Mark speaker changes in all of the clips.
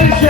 Speaker 1: America.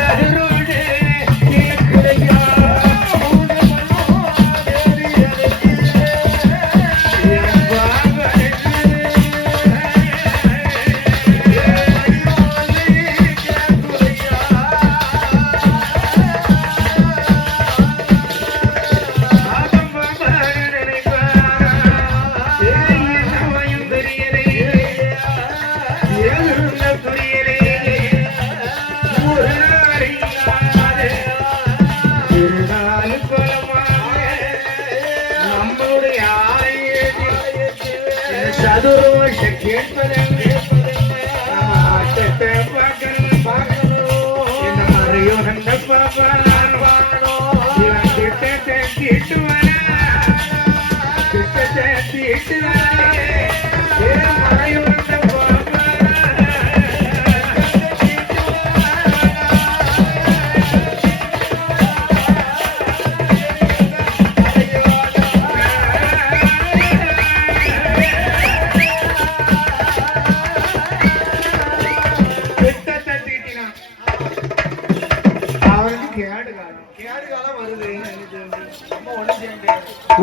Speaker 1: அது ரோஷ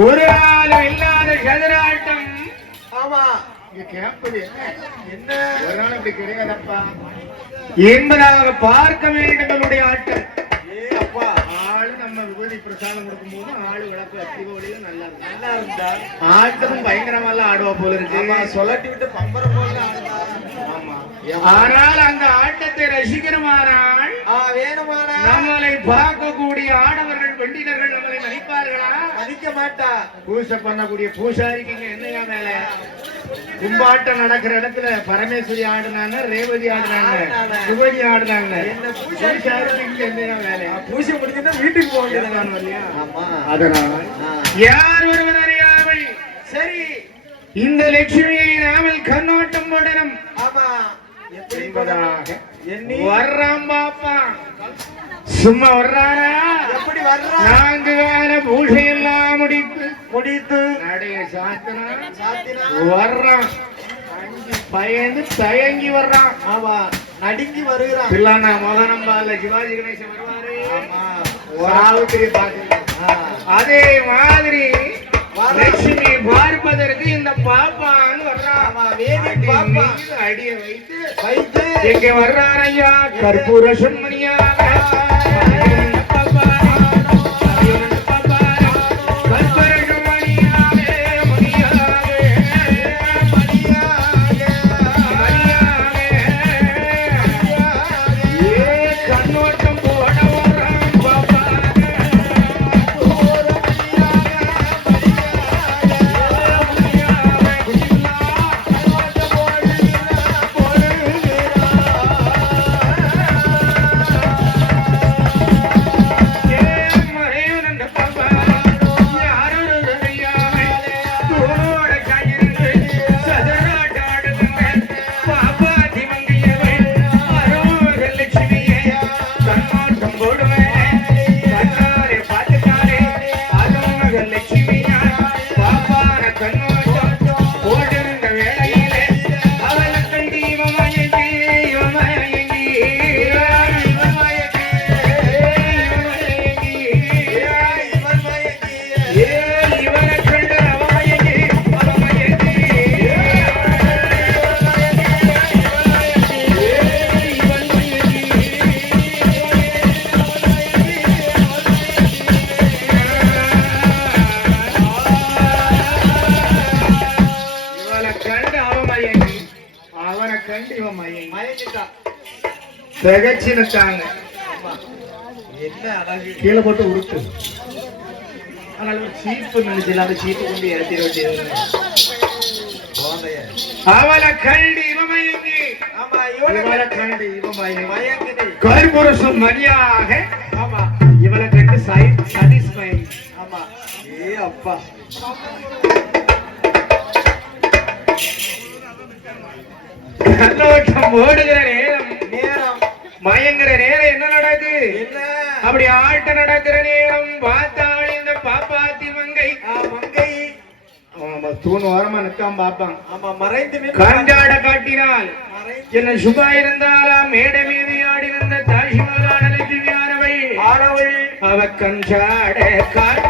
Speaker 1: ஒரு நாளும் இல்லாத சதுராட்டம்
Speaker 2: ஆமா.
Speaker 1: இங்க கேட்பது என்ன?
Speaker 2: என்ன?
Speaker 1: ஒரு நாள் இப்படி கிடையாதப்பா. என்பதாக பார்க்க வேண்டுங்களுடைய ஆட்டம்
Speaker 2: ஏ அப்பா.
Speaker 1: ஆளு நம்ம விபூதி பிரசாதம் கொடுக்கும்போது ஆளு விளக்கு அத்திக வழியில நல்லா இருக்கும்
Speaker 2: நல்லா இருந்தா?
Speaker 1: ஆட்டமும் பயங்கரமாலாம் ஆடுவா போல இருக்கு.
Speaker 2: ஆமா சொல்லட்டி விட்டு பம்பரம் போல
Speaker 1: ஆமா. ஆனால் அந்த ஆட்டத்தை ரசிக்கிறமானால்
Speaker 2: ஆ வேணுமானா
Speaker 1: நம்மளை பார்க்கக்கூடிய ஆடவர்கள் வெண்டினர்கள் நம்மளை மதிப்பார்களா?
Speaker 2: மதிக்க மாட்டா.
Speaker 1: பூசை பண்ணக்கூடிய பூசாரிக்கு என்னையா வேலை கும்பாட்டம் நடக்கிற இடத்துல பரமேஸ்வரி ஆடுனாங்க ரேவதி ஆடுனாங்க. சுபதி ஆடுனாங்க.
Speaker 2: பூசி முடிஞ்சுன்னா வீட்டுக்கு போக வேண்டியது
Speaker 1: அதனால். யார் ஒருவர் அறியாமல்
Speaker 2: சரி.
Speaker 1: இந்த லட்சுமியை நாமல் கண்ணோட்டம் போடணும்
Speaker 2: ஆமா.
Speaker 1: என்பதாக வர்றான் பாப்பா. சும்மா வர்றானா? நான்கு கால எல்லாம் முடித்து
Speaker 2: முடித்து.
Speaker 1: நடைய சாத்தனா வர்றான் பயந்து தயங்கி வர்றான்
Speaker 2: ஆமா நடுங்கி வருகிறான்
Speaker 1: பிள்ளானா மோகனம்பால சிவாஜி கணேசன் வருவாரு. சாவித்திரி
Speaker 2: ஆ.
Speaker 1: அதே மாதிரி. லட்சுமி பார்ப்பதற்கு இந்த பாப்பான்னு வர்றான் அடிய வைத்து
Speaker 2: வைத்து.
Speaker 1: எங்க வர்றான் ஐயா? கற்பூர சுண்மணியாக. அவனை கண்டு இவன் மயங்கி
Speaker 2: மயங்கிட்டான்
Speaker 1: திகச்சினுட்டாங்க
Speaker 2: என்ன அழகு.
Speaker 1: கீழே போட்டு உருட்டு. ஆனால் ஒரு சீப்பு நினைச்சு அந்த சீப்பு கொண்டு ஏற்றி வேண்டியது அவளை கண்டு இவன் மயங்கி.
Speaker 2: ஆமா
Speaker 1: இவளை கண்டு இவன் மயங்கி.
Speaker 2: மயங்கினி
Speaker 1: கருபுருஷம் மரியாக
Speaker 2: ஆமா.
Speaker 1: இவளை கண்டு சாட்டிஸ்ஃபை
Speaker 2: ஆமா. ஏ அப்பா.
Speaker 1: கண்ணோட்டம் ஓடுகிற நேரம்.
Speaker 2: நேரம்.
Speaker 1: மயங்குற நேரம் என்ன நடக்குது?
Speaker 2: என்ன?
Speaker 1: அப்படி ஆட்ட நடக்கிற நேரம். பார்த்தாள் இந்த பாப்பாத்தி மங்கை. தூண் ஓரமா நிற்காம பாப்பான்
Speaker 2: ஆமா மறைந்து
Speaker 1: கண்டாட
Speaker 2: மறைந்து
Speaker 1: என்ன சுபா இருந்தாலாம் மேடை மீது ஆடி நின்ற தாஷிமலான லட்சுமியானவள்
Speaker 2: ஆடவள்.
Speaker 1: அவ கஞ்சாட காட்ட